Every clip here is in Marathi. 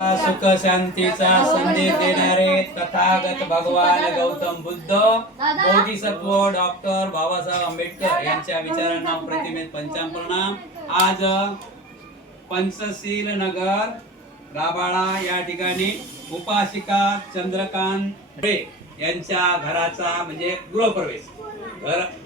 सुख शांतीचा संदेश देणारे तथागत भगवान गौतम बुद्ध बोधिसत्व डॉक्टर बाबासाहेब आंबेडकर यांच्या विचारांना प्रतिमेत पंचाप्रणाम। आज पंचशील नगर राबाळा या ठिकाणी उपासिका चंद्रकांत यांच्या घराचा म्हणजे गृहप्रवेश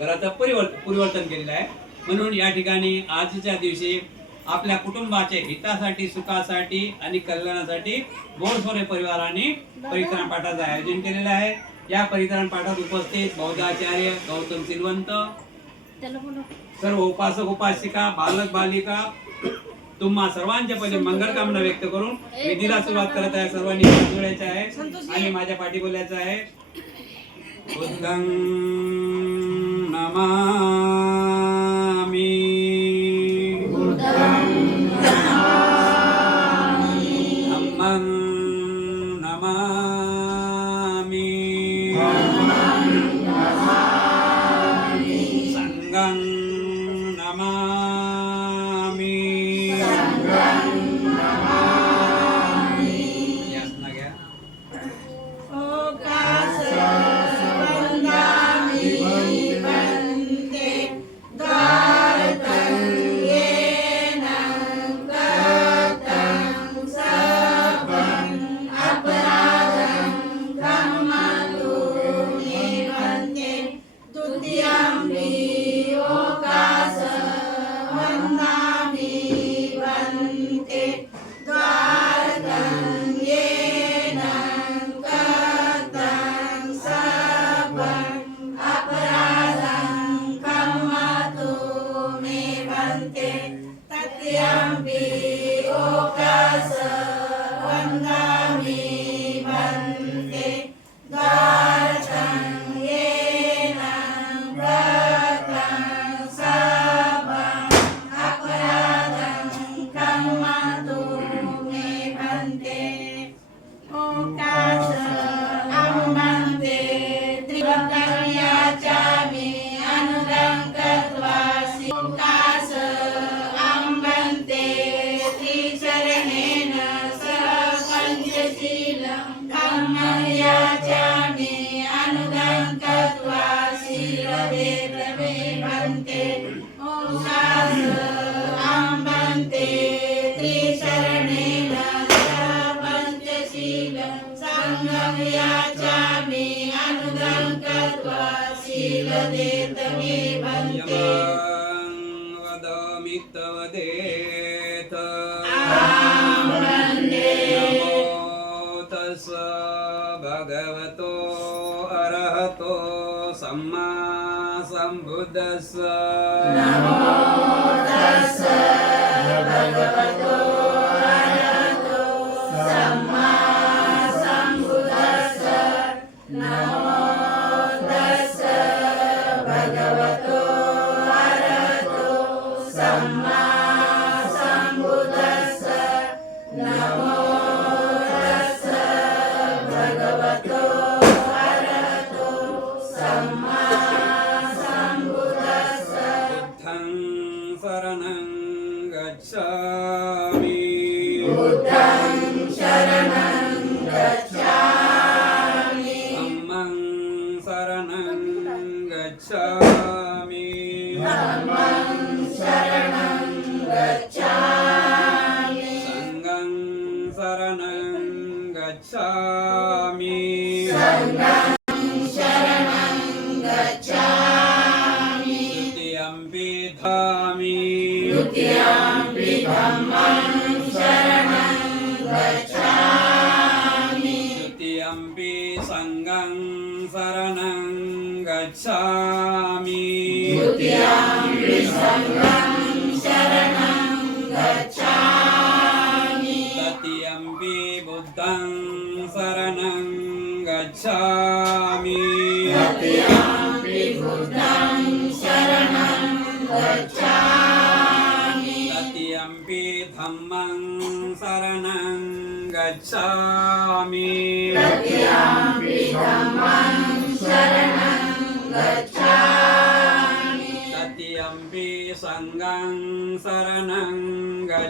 घराचं परिवर्तन केलेलं आहे। म्हणून या ठिकाणी आजच्या दिवशी आपल्या कुटुंबाचे हितासाठी सुखासाठी आणि कल्याणासाठी बोरसोरे परिवाराने परित्राण पाठाचं आयोजन केलेलं आहे। या परित्राण पाठात उपस्थित बौद्धाचार्य गौतम सिलवंत, सर्व उपासक उपासिका बालक बालिका तुम्हा सर्वांच्या पहिले मंगल कामना व्यक्त करून विधीला सुरुवात करत आहे। सर्वांनी हात जोडायचे आहे आणि माझ्या पाठी बोलायचं आहे। बुद्धं नमामि भगवतो अरहतो सम्मा संबुद्धस्स नमो तस्स भगवतो अरहतो सम्मा संबुद्धस्स नमो तस्स भगवतो अरहतो सम्मा संबुद्धस्स नमो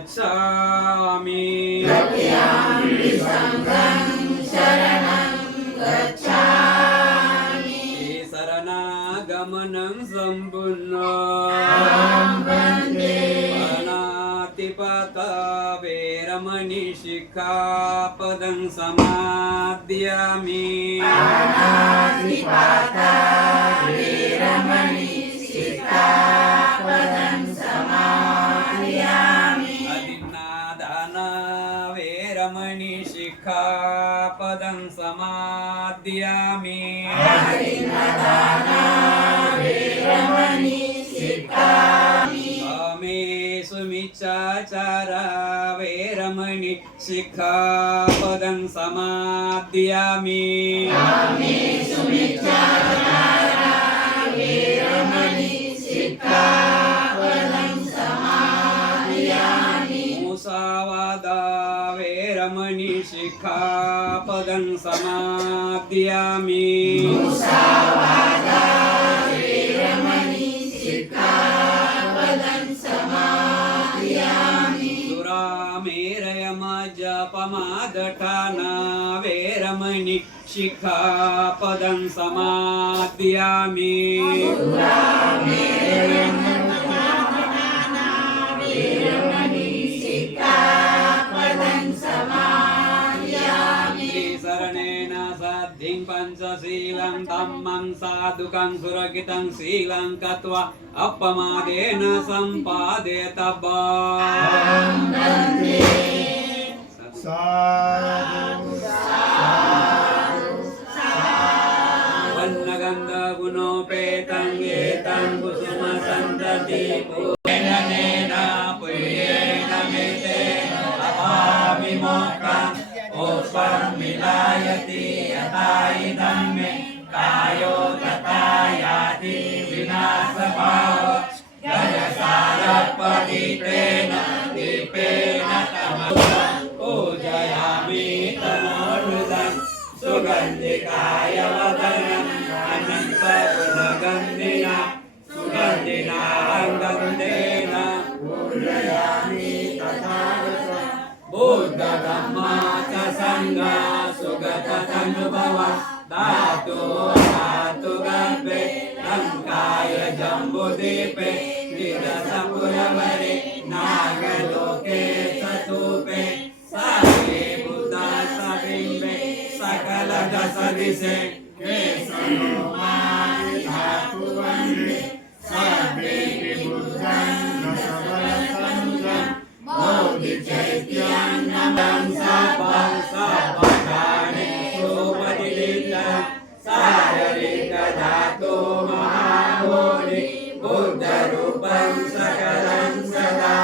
गच्छामि तृतीयम्पि संघं शरणं गच्छामि शरणागमनं सम्पूर्ण अहं वन्दे अनातिपाता वेरमणि शिक्षापदं समादयामि अनातिपाता वीरमणि सिक्खापदं समादयामि अदिन्नादाना वेरमणि शिक्षापदं समादयामि अदिन्नादाना वीरमणि सिक्खामि कामे सुमिच्चाचारा वेरमणि शिक्षापदं समादयामि कामेषु मिथ्याचारा वीरमणि सिक्खापदं समादयामि मुसावादा वेरमणि शिक्षापदं समादयामि मुसावादा वीरमणि सिक्खापदं समादयामि सुरामेरयमजपमादठाना वेरमणि शिक्षापदं समादयामि वीरमणि सिक्खापदं समादयामि शरणेन साधिं पञ्चशीलं धम्मं साधुकं सुरक्षितं शीलं कत्वा अपमादेन सम्पादयतव्यम् वन्दे साधु वन्नगन्धगुणोपेतं एतं कुसुमसन्तति पूर्णेन पुण्येन मेतेन अभामि मोक्षं पुष्पं मिलायति यथा इदं मे कायो तथा याति विनाशभाव जयसारपतितेन दीपेन तमसं पूजयामि तमोहृदं सुगन्धिकाय वदनम् अनन्तगुणगन्धिना सुगन्धिना गन्धेन पूजयामि तथागतं बुद्धधम्मा च सङ्घा सुगततनुभव धातु धातु गर्भे लङ्काय जम्बुदीपे निरसपुरवरे नागलोके चतुपे सर्वे बुद्धा सबिम्बे सकल दशदिशे केशनो धातु वन्दे सर्वे विबुद्धं दशवरसनुजं बोधिचैत्यं नमं सापं सापधाने सोपदिलितं शारीरिक धातु महाभूरि बुद्धरूपं सकलं सदा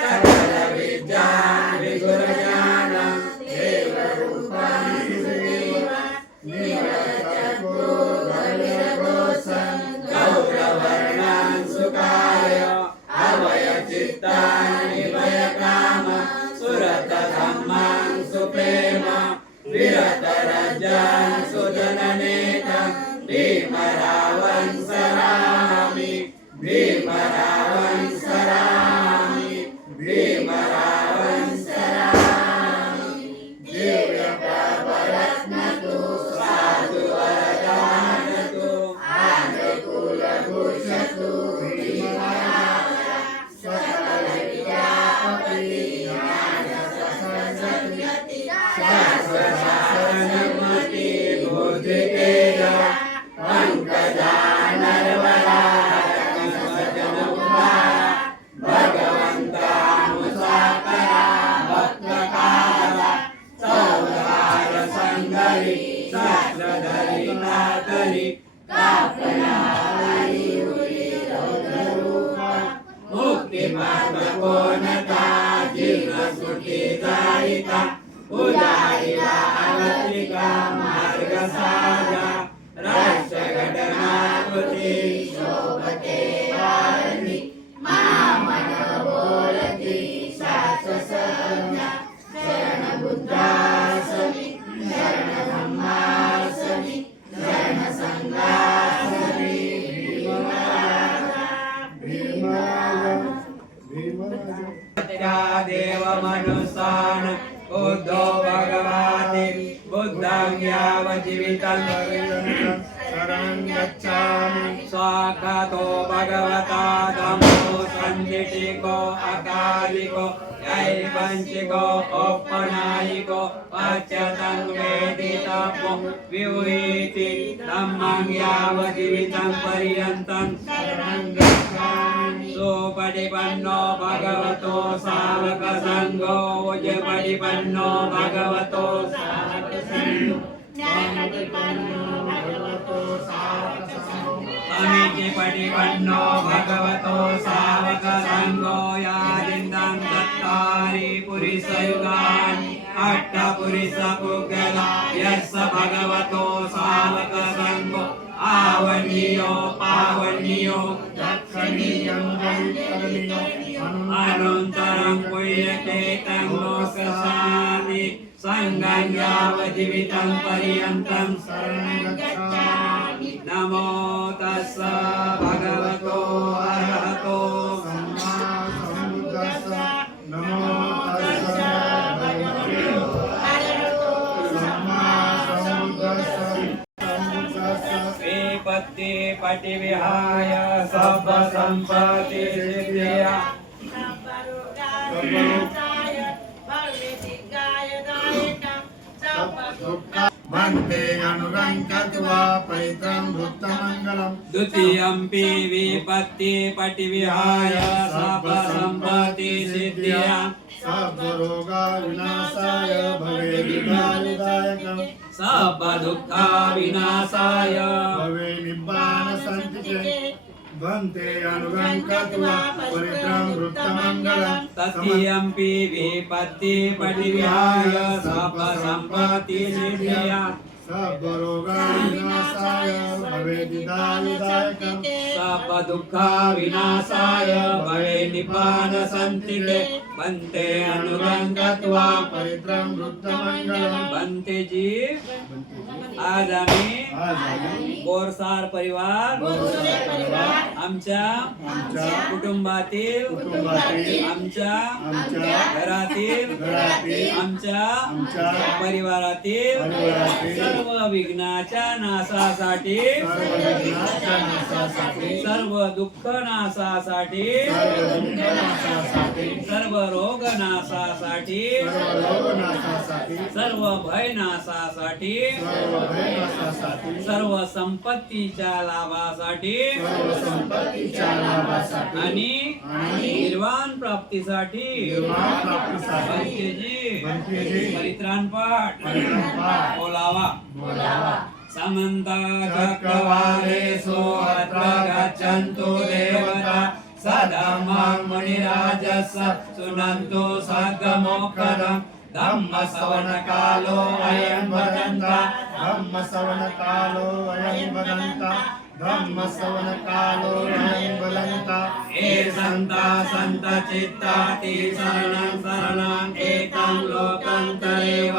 सकल विद्यां विगुरज्ञानं देवरूपं शिव निरचको गौरवोऽसं गौरवर्णं सुखाय अभयचित्तानि भयकाम सुरतधम्मं सुप्रेम विरतरजं सुजननेकं भीमरावं सरामि भीमरावं सरामि भीमरावं सरामि दिव्यप्रभरत्नतु साधु वरदानतु आदिकुलभूषतु सकलविद्यापति ज्ञानसरस्वती शास्त्रशास्त्रनिर्मति बुद्धितेज पंकजानरवरा भगवन्ता मुसाकरा भक्तकारा सौदार संगरी शास्त्रधरी नातरी कापनारी उरी रौद्ररूपा मुक्ति मार्ग कोणता जीवन सुखी जायिता उदारिला अवतिका मार्ग साजा राष्ट्र घटना कृती शोभते वारणी महामन बोलती शास्त्रसंज्ञा शरण बुद्धासमी शरण धम्मासमी शरण संघासमी भीमराज देव बुद्धं यावज्जीवितं शरणं गच्छामि स्वागतो भगवता धम्मो सन्निधिको अकालिको दैवंशिको औपनायिको पच्यतं वेदितव्यो विवृति धम्मं यावज्जीवितं पर्यन्तं शरणं गच्छामि सुपटिपन्नो भगवतो सावक संघो उज्जपटिपन्नो भगवतो सावक संघो ज्ञानपटिपन्नो भगवतो सावक संघो अमितिपटिपन्नो भगवतो सावक संघो यादिन्दं दत्तारि पुरिसयुगानि अट्टपुरिसपुगला यस्स भगवतो सावक संघो आवनीयो पावनीयो दक्षिणीयं वैतरणीयं अनन्तरं पुण्यते तं लोकशान्ति संगं यावज्जीवितं पर्यन्तं शरणं गच्छामि नमो तस्स भगवतो अरहतो सम्मा सम्बुद्धस्स नमो तस्स भगवतो सम्मा सम्बुद्धस्स विपत्ति पटिविहाय सब संपत्ति सिद्धिया वन्दे अनुरङ्कत्वा पवित्रं भूतमङ्गलम् द्वितीयंपि विपत्ति पटिविहाय सब संपत्ति सिद्धिया सर्वरोगा विनाशाय भवे विदायकम् सब दुःख विनाशाय भवे निब्बान सन्तिके वन्दे अनुरङ्कत्वा पवित्रं भूतमङ्गलम् तृतीयंपि विपत्ति पटिविहाय सब संपत्ति सिद्धिया सर्वरोगा विनाशाय भवे विदायकम् सब दुःख विनाशाय भवे निपान संतिके बंते अनुरंगत्वा पवित्रं भूतमङ्गलम् बंते जी आज आम्ही बोरसार परिवार आमच्या कुटुंबातील आमच्या घरातील आमच्या परिवारातील सर्व विघ्नाच्या नाशासाठी सर्व दुःख नाशासाठी सर्व रोग नाशासाठी सर्व भय नाशासाठी सर्व संपत्तीच्या लाभासाठी आणि निर्वाण प्राप्तीसाठी पंचजी परित्राण पाठ बोलावा समंत चक्रवालेषु अत्र गच्छन्तु देवता सदमं मुनिराजस्य शृण्वन्तु सद्गमोक्षदम् धम्मश्रवणकालो अयं वदन्ता धम्मश्रवणकालो अयं वदन्ता धम्मश्रवणकालो अयं वदन्ता हे सन्ता सन्त चित्ताति शरणं शरणं एकं लोकन्तरेव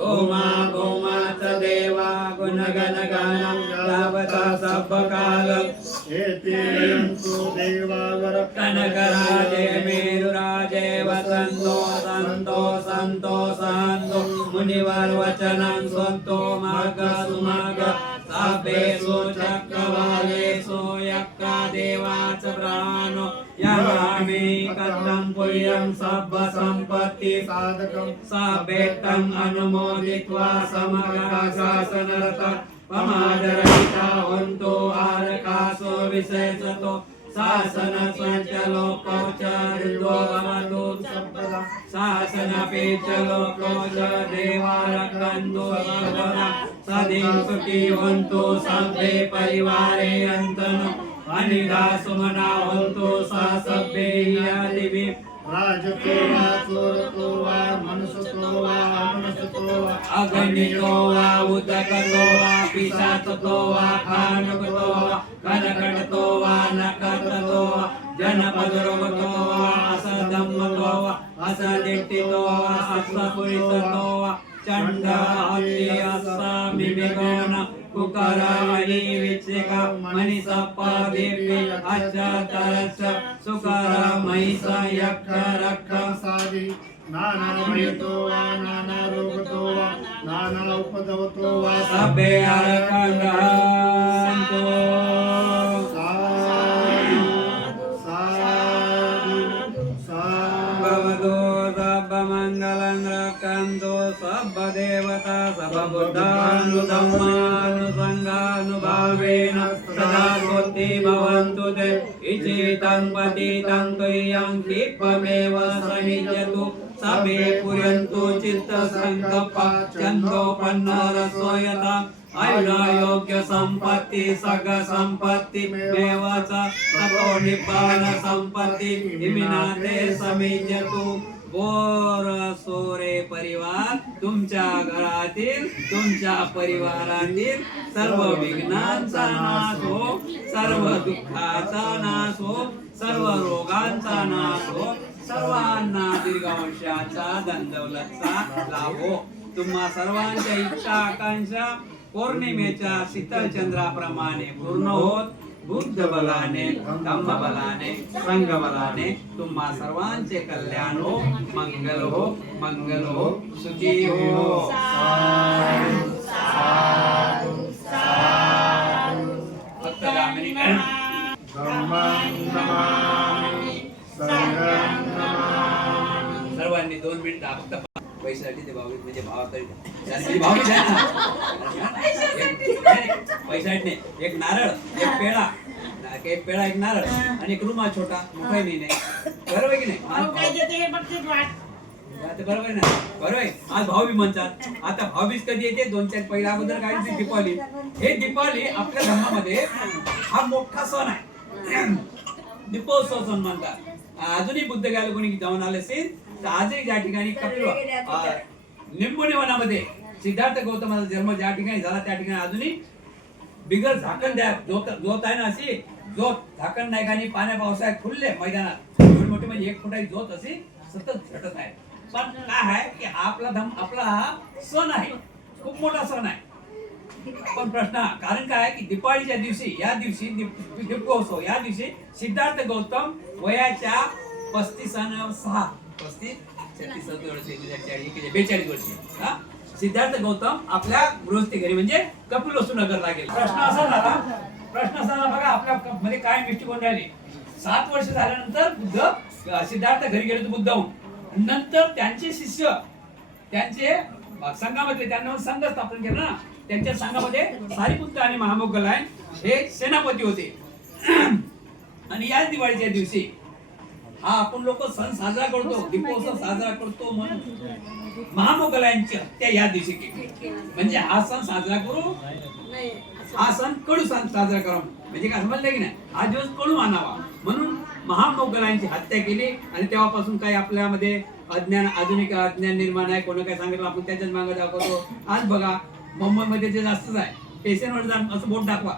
गोमा गोमा च देवा गुणगण गणं यावता सब्बकालं एतेयन्तु देवावर कनकराजे मेरुराजे वसन्तो सन्तो सन्तो सन्तो मुनिवर वचनं स्वन्तो मार्ग सुमार्ग साभेषु चक्रवालेषु यक्का देवाच प्राणो यमामि कथं पुण्यं सब्ब सम्पत्ति साधकं साभेट्टम् अनुमोदित्वा समग्रशासनरत पमादरहिता हन्तु आरकासो विशेषतो शासन संचलोको च हृदो भवतु सर्वदा शासनपि च लोको च देवा रक्षन्तु सर्वदा सदिं सुखी हन्तु सर्वे परिवारे अन्तनो अनिधा सुमना हन्तु सा सभ्ये यादिवि राजतो वा चोरतो वा मनुष्यतो वा अमनुष्यतो वा अगणितो वा उदकतो वा पिशाचतो वा खानुकतो वा कनकटतो वा नकटतो वा जनपदरोगतो वा असधम्मतो वा असदिष्टितो वा असपुरिसतो वा चंड हत्ती अस्सामि विगोन कुकराई विचिका मणिसप्पा देवी अच्चतरच्च सुकरा महिषा यक्ष रक्ष सादी नाना भयतो वा नाना रोगतो वा दाना उपदवतो वा सभे अर्कंडहन्तु साधु साधु साधु भवतो सर्वमङ्गलं रक्षन्तु सर्वदेवता सर्वबुद्धानुधम्मानुसङ्गानुभावेन सदा स्वस्ति भवन्तु ते इचितं पतितं त्वयं क्षिप्रमेव समिज्यतु सभे पुर्यन्तु चित्तसङ्कल्पा चन्द्रोपन्नरसोयता आयुरायोग्य संपत्ति सग संपत्ति मेव च ततो निब्बाण संपत्ति इमिनाते समिज्यतु बोरसोरे परिवार तुमच्या घरातील तुमच्या परिवारातील सर्व विघ्नांचा नाश हो सर्व दुःखाचा नाश हो सर्व रोगांचा नाश हो सर्वांना दीर्घायुष्याचा धनदौलतचा लाभ हो तुम्हा सर्वांच्या इच्छा आकांक्षा पौर्णिमेच्या शीतल चंद्राप्रमाणे पूर्ण होत बुद्ध बलाने धम्म बलाने संघ बलाने तुम्हा सर्वांचे कल्याण हो मंगल हो सुखी हो फक्त गामिनी धम्मं नमामि संघं नमामि सर्वांनी 2 मिनिट फक्त पैशासाठी ते भाविक म्हणजे भावाकडे पैशासाठी नाही एक नारळ एक पेढा एक नारळ आणि एक रुमाल छोटा मोठा नाही बरोबर की नाही बरोबर आहे ना बरोबर आहे आज भाऊबीज म्हणतात आता भाऊबीज कधी येते 2-4 पहिल्या अगोदर काय दीपावली हे दीपावली आपल्या धर्मामध्ये हा मोठा सण आहे दीपोत्सव सण म्हणतात अजूनही बुद्ध गायला कोणी जाऊन आले असेल तर आजही ज्या ठिकाणी निंबोनी वनामध्ये सिद्धार्थ गौतमाचा जन्म ज्या ठिकाणी झाला त्या ठिकाणी अजूनही बिगर झाकण द्या जोत आहे ना अशी जोत झाकण नाही आणि पाण्या पावसाळ्यात खुलले मैदानात एवढी मोठी म्हणजे 1 फुटाची जोत अशी सतत झटत आहे पण काय आहे की आपला हा सण आहे खूप मोठा सण आहे पण प्रश्न कारण काय आहे की दिवाळीच्या दिवशी या दिवशी दीपोत्सव या दिवशी सिद्धार्थ गौतम वयाच्या 42 वर्षी सिद्धार्थ गौतम आपल्या गृहस्थी घरी म्हणजे कपिलवस्तू नगरला गेले प्रश्न असा झाला बघा आपल्या मध्ये काय मिस्टेक होऊन राहिली 7 वर्ष झाल्यानंतर बुद्ध सिद्धार्थ घरी गेले तर बुद्धाहून नंतर त्यांचे शिष्य त्यांचे संघामध्ये त्यांना संघ स्थापन केला ना त्यांच्या संघामध्ये सारिपुत्त आणि महामोगलायन हे सेनापती होते आणि याच दिवाळीच्या दिवशी हा आपण लोक सण साजरा करतो दीपोत्सव साजरा करतो म्हणून महामोगलांची हत्या या दिवशी केली म्हणजे हा सण साजरा करू हा सण कडू सण साजरा करा म्हणजे काय समजलं की नाही हा दिवस कडू मानावा म्हणून महामोगलांची हत्या केली आणि तेव्हापासून काही आपल्यामध्ये आधुनिक अज्ञान निर्माण आहे कोणी काय सांगितलं आपण त्याच्याच मागे दाखवतो आज बघा मुंबईमध्ये जे जास्तच आहे स्टेशनवर जाऊन असं बोट दाखवा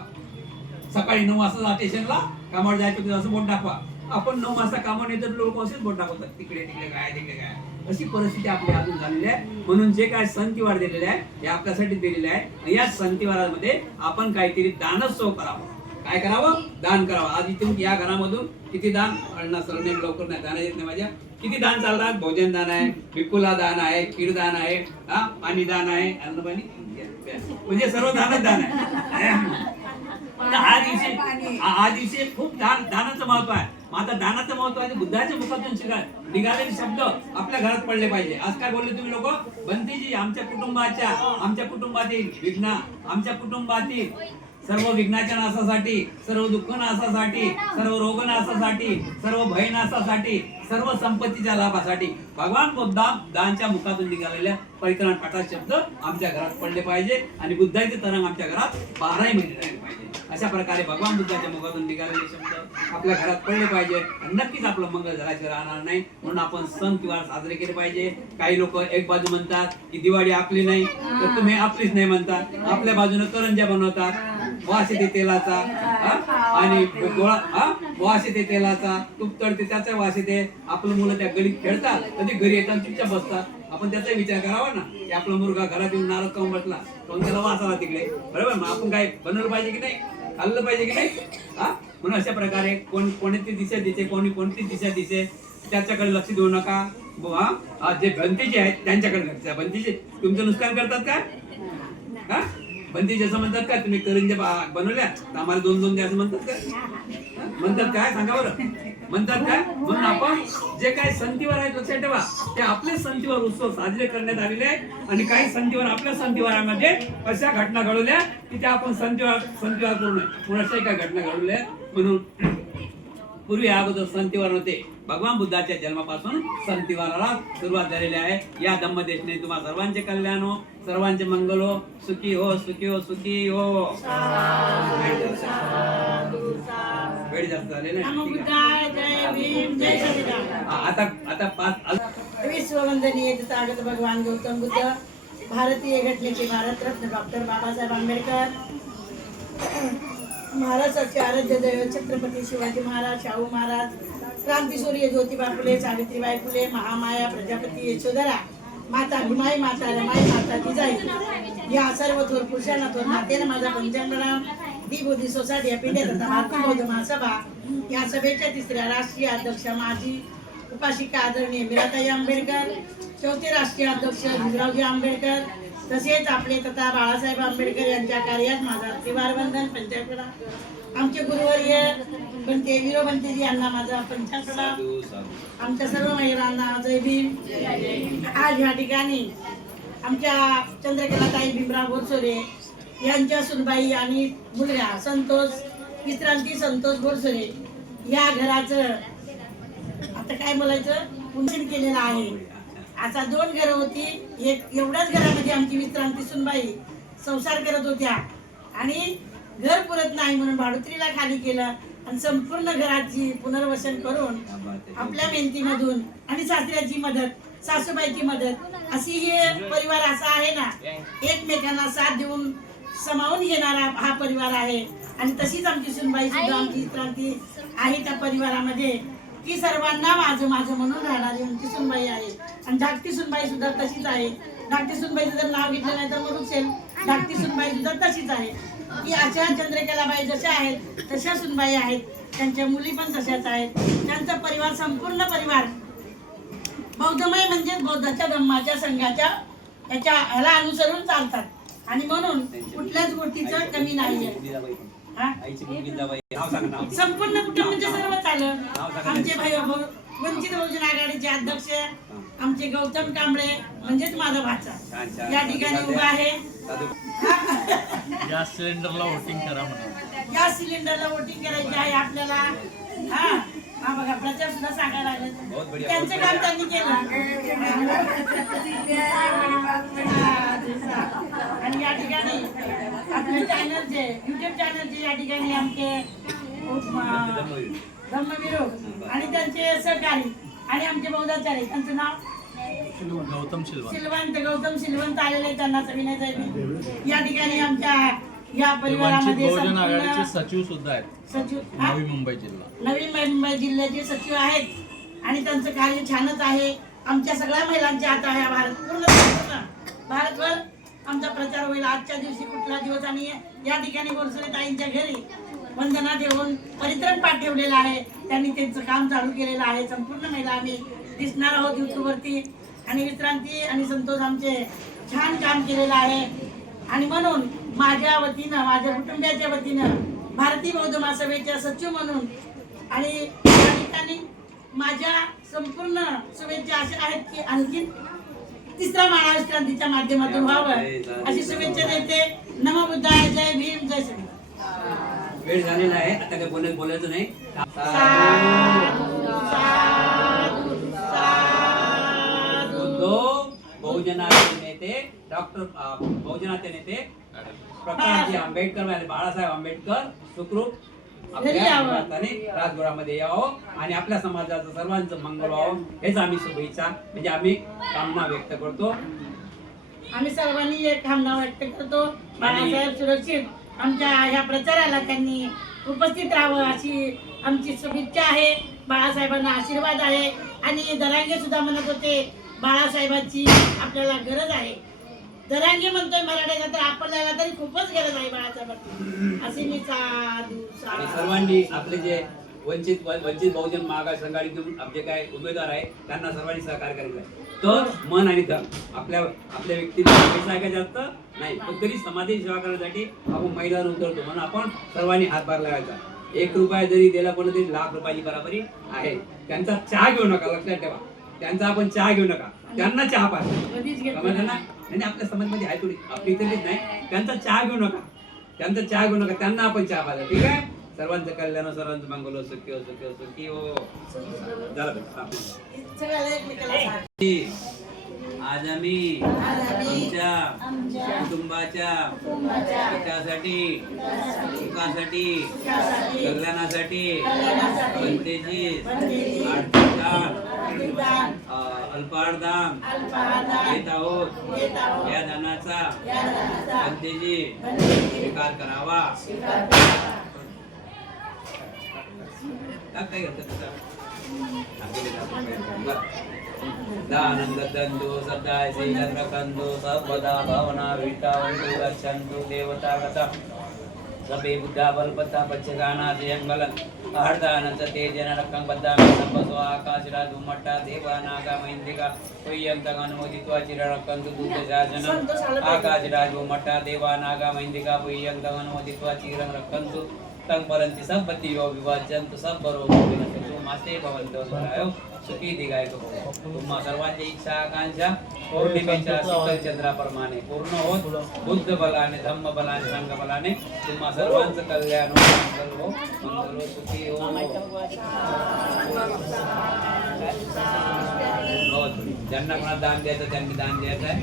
सकाळी 9 वाजता स्टेशनला कामावर जायचं असं बोट दाखवा आपण 9 वाजता कामावर येतात लोक असेच बोट दाखवतात तिकडे काय अशी परिस्थिती आपली अजून झालेली आहे म्हणून जे काय सण त्योहार दिलेले आहे हे आपल्यासाठी दिलेले आहे या सण त्योहारामध्ये आपण काहीतरी दानोत्सव करावं काय करावं दान करावं आज इथून या घरामधून किती दान अण्णा सरनेम लवकर नाही दान येत नाही माझ्या किती दान चालतात भोजन दान आहे भिक्खूला दान आहे खीर दान आहे पाणी दान आहे अन्नपाणी म्हणजे सर्व दानच दान आहे हा दिवशी खूप दानाचं महत्व आहे आता दानाचं महत्व आहे बुद्धाच्या मुखातून निघालेले शब्द आपल्या घरात पडले पाहिजे आज काय बोलले तुम्ही लोक बंतीजी आमच्या कुटुंबातील विघ्न आमच्या कुटुंबातील सर्व विघ्नाच्या नाशासाठी सर्व दुःख नाशासाठी सर्व रोग नाशासाठी सर्व भय नाशासाठी सर्व संपत्तीच्या लाभासाठी भगवान बुद्धांच्या मुखातून निघालेल्या परित्राण पाठात शब्द आमच्या घरात पडले पाहिजे आणि बुद्धाचे तरंग आमच्या घरात 12 महिने राहिले पाहिजे अशा प्रकारे भगवान बुद्धाच्या मुखातून निघालेले शब्द आपल्या घरात पडले पाहिजे नक्कीच आपलं मंगल झाल्याशिवाय राहणार नाही म्हणून आपण सण त्योहार साजरे केले पाहिजे काही लोक एक बाजू म्हणतात की दिवाळी आपली नाही तर तुम्ही आपलीच नाही म्हणतात आपल्या बाजूने करंज्या बनवतात वास येते तेलाचा आणि वास येते तेलाचा तूप तळते त्याचा वास येते आपलं मुलं त्या गलीत खेळतात कधी घरी येतात चुपचाप बसतात आपण त्याचा विचार करावा ना की आपला मुलगा घरात येऊन नारळ खाऊन बसला पण त्याला वास आला तिकडे बरोबर मग आपण काय बनवलं पाहिजे की नाही खाल्लं पाहिजे की नाही म्हणून अशा प्रकारे कोणती दिशा दिसे कोणती दिशा दिसे त्याच्याकडे लक्ष देऊ नका जे भंतीचे आहेत त्यांच्याकडे लक्ष द्या. भंतीचे तुमचं नुकसान करतात का? हा भंतीचे असं म्हणतात का तुम्ही करंज्या बनवल्या तर आम्हाला 2-2 द्या असं म्हणतात का? म्हणतात काय सांगा बरं? म्हणतात काय? म्हणून आपण जे काही संतीवार आहेत लक्षात ठेवा, ते आपले संतीवार उत्सव साजरे करण्यात आलेले आहेत आणि काही संतीवार आपल्या संतीवारामध्ये अशा घटना घडवल्या की त्या आपण संतीवार करू नये. पुण्याच्या काही घटना घडवल्या म्हणून पूर्वी अगोदर संतीवार होते. भगवान बुद्धाच्या जन्मापासून संतीवाराला सुरुवात झालेली आहे. या धम्मदेशने तुम्हा सर्वांचे कल्याण हो, सर्वांचे मंगल हो, सुखी हो, सुखी हो, सुखी हो. वेळ जास्त झाले ना. आता 5 विश्ववंदनीय तथागत भगवान गौतम बुद्ध, भारतीय घटनेचे भारतरत्न डॉक्टर बाबासाहेब आंबेडकर, महाराष्ट्राचे आराध्य दैवत छत्रपती शिवाजी महाराज, शाहू महाराज, क्रांतीसूर्य ज्योतिबा फुले, सावित्रीबाई फुले, महामाया, प्रजापती यशोधरा, माता भीमाई, माता रमाई, माता जिजाई या सर्व थोर पुरुषांना थोर मातेने माझा पंचांगराम दी बुद्धी सोसायटी ऑफ इंडिया तथा भारतीय बौद्ध महासभा या सभेच्या 3ऱ्या राष्ट्रीय अध्यक्ष माजी उपासिका आदरणीय मीराताई आंबेडकर, 4थे राष्ट्रीय अध्यक्ष भीमरावजी आंबेडकर तसेच आपले तथा बाळासाहेब आंबेडकर यांच्या कार्यात माझा त्रिवार वंदन पंचायतला. आमचे गुरुवर्य बनते वीरबंतेजी यांना माझा पंचायतला. आमच्या सर्व महिलांना जय भीम. आज या ठिकाणी आमच्या चंद्रकलाताई भीमराव बोरसोरे यांच्या सुनबाई आणि मुलगा संतोष विश्रांती संतोष बोरसोरे या घराचं आता काय बोलायचं पुनर्वसन केलेलं आहे. आता 2 घरं होती. एक एवढ्याच घरामध्ये आमची विश्रांती सुनबाई संसार करत होत्या आणि घर पुरत नाही म्हणून भाडुत्रीला खाली केलं आणि संपूर्ण घराची पुनर्वसन करून आपल्या मेहनतीमधून आणि सासऱ्याची मदत, सासूबाईची मदत अशी हे परिवार असा आहे ना, एकमेकांना साथ देऊन समावून घेणारा हा परिवार आहे. आणि तशीच आमची सुनबाई सुद्धा आमची विश्रांती आहे त्या परिवारामध्ये, की सर्वांना माझं माझं म्हणून राहणारी आमची सुनबाई आहे. आणि धाकटी सुनबाई सुद्धा तशीच आहे. धाकटी सुनबाईचं जर नाव घेतलं नाही तर मग असेल, धाकटी सुनबाई सुद्धा तशीच आहे. की अशा चंद्रकलाबाई जशा आहेत तशा सुनबाई आहेत, त्यांच्या मुली पण तशाच आहेत. त्यांचा परिवार संपूर्ण परिवार बौद्धमय म्हणजे बौद्धाच्या धम्माच्या संघाच्या याच्या ह्याला अनुसरून चालतात आणि म्हणून कुठल्याच गोष्टीचं कमी नाही आहे. संपूर्ण कुटुंब म्हणजे सर्वच आलं. आमचे भाई वंचित बहुजन आघाडीचे अध्यक्ष आमचे गौतम कांबळे म्हणजेच माझा भाचा या ठिकाणी उभा आहे. गॅस सिलेंडरला वोटिंग करा म्हणून. गॅस सिलेंडरला वोटिंग करायची आहे आपल्याला. हा बघा प्रचार सुद्धा सांगायला लागले. त्यांचं काम त्यांनी केलं. आणि या ठिकाणी आपले चॅनलचे युट्यूब चॅनलचे या ठिकाणी आमचे धम्मवीरू आणि त्यांचे सहकारी आणि आमचे बौद्धाचार्य त्यांचं नाव गौतम गौतम सिलवंत आलेले त्यांना सविनय जयभीम. या ठिकाणी आमच्या या परिवारामध्ये बहुजन आघाडीचे सचिव सुद्धा आहेत. सचिव नवी मुंबई जिल्ह्याचे सचिव आहेत आणि त्यांचं कार्य छानच आहे. आमच्या सगळ्या महिलांच्या हात आहे. भारतभर आमचा प्रचार होईल. आजच्या दिवशी कुठला दिवस आणि या ठिकाणी बोरसरे ताईंच्या घरी वंदना देऊन परित्रण पाठ ठेवलेला आहे. त्यांनी त्यांचं काम चालू केलेलं आहे. संपूर्ण महिला आम्ही दिसणार आहोत युट्यूबवरती. आणि विश्रांती आणि संतोष आमचे छान काम केलेलं आहे. आणि म्हणून माझ्या वतीनं माझ्या कुटुंबियाच्या वतीनं भारतीय बौद्ध महासभेच्या सचिव म्हणून आणि या ठिकाणी माझ्या संपूर्ण शुभेच्छा अशा आहेत की आणखी 3रा माळा विश्रांतीच्या माध्यमातून व्हावं अशी शुभेच्छा देते. नमो बुद्धाय. जय भीम. जय श्री. वेळ झालेला आहे. आता काय बोलायचं नाही. बहुजनाचे नेते डॉक्टर बहुजनाचे नेते प्रकाशजी आंबेडकर आणि बाळासाहेब आंबेडकर सुखरूप आपल्या राजगुरामध्ये यावं आणि आपल्या समाजाचं सर्वांचं मंगळ व्हावं हेच आम्ही शुभेच्छा म्हणजे आम्ही कामना व्यक्त करतो. आम्ही सर्वांनी एक कामना व्यक्त करतो. बाळासाहेब सुरक्षित आमच्या ह्या प्रचाराला त्यांनी उपस्थित राहावं अशी आमची शुभेच्छा आहे. बाळासाहेबांना आशीर्वाद आहे. आणि दरांगे सुद्धा म्हणत होते बाळासाहेबांची आपल्याला गरज आहे. दरांगे म्हणतोय मराठीचा तर आपल्याला तरी खूपच गरज आहे बाळासाहेबांची असे मी साधू सर्वांनी आपले जे वंचित बहुजन मागास आघाडीतून आपले काय उमेदवार आहे त्यांना सर्वांनी सहकार्य करायचं आहे. तर मन आणि धन आपल्या व्यक्तीला पैसा आहे का जास्त नाही, पण तरी समाजाची सेवा करण्यासाठी आपण मैदान उतरतो म्हणून आपण सर्वांनी हातभार लावायचा. 1 रुपया जरी दिला पण तरी लाख रुपयाची बराबरी आहे. त्यांचा चहा घेऊ नका, लक्षात ठेवा. त्यांचा आपण चहा घेऊ नका, त्यांना चहा पाहिजे. कधीच घेत समजलं ना? आणि आपल्या समाजमध्ये आहे थोडी, आपली इथलीच नाही. त्यांचा चहा घेऊ नका, त्यांना आपण चहा पाहिजे. ठीक आहे. सर्वांचं कल्याण, सर्वांचं मंगल हो, सुखी हो, सुखी हो, सुखी हो. झालं बघ. सगळ्याला एकमेकाला साथ. आज आम्ही आमच्या कुटुंबाच्या विकासासाठी, सुखासाठी, कल्याणासाठी बनतेजी आर्थिक दान, अल्पाहार दान देत आहोत. या दानाचा बनतेजी स्वीकार करावा. काय करतात दानंद दंदो सदाय श्रीचंद्र कंदो सर्वदा भावना विटावंतु गच्छन्तु देवतागता सबे बुद्धा बलपता पच्चगाना जयंगलन हरदानच तेजन रक्कं बद्धामि संबसो आकाशराजु मट्टा देवा नागा महिंदिका पुय्यंतगनुमोदित्वा चिररक्कन्तु दुग्धशासन आकाशराजु मट्टा देवा नागा महिंदिका पुय्यंतगनुमोदित्वा चिरं रक्कन्तु तं परंति संपत्ति यो विवाचन्तु सबरोगो विनश्यन्तु मास्ते भवन्तु स्वरायो सुखी दीर्घायु भव. तुम्हा सर्वांची इच्छा आकांक्षा पौर्णिमेच्या शीतल चंद्राप्रमाणे पूर्ण होत बुद्ध बलाने, धम्म बलाने, संघ बलाने तुम्हा सर्वांचं कल्याण हो, मंगल हो, सुखी हो. ज्यांना कोणाला दान द्यायचं त्यांनी दान द्यायचं आहे.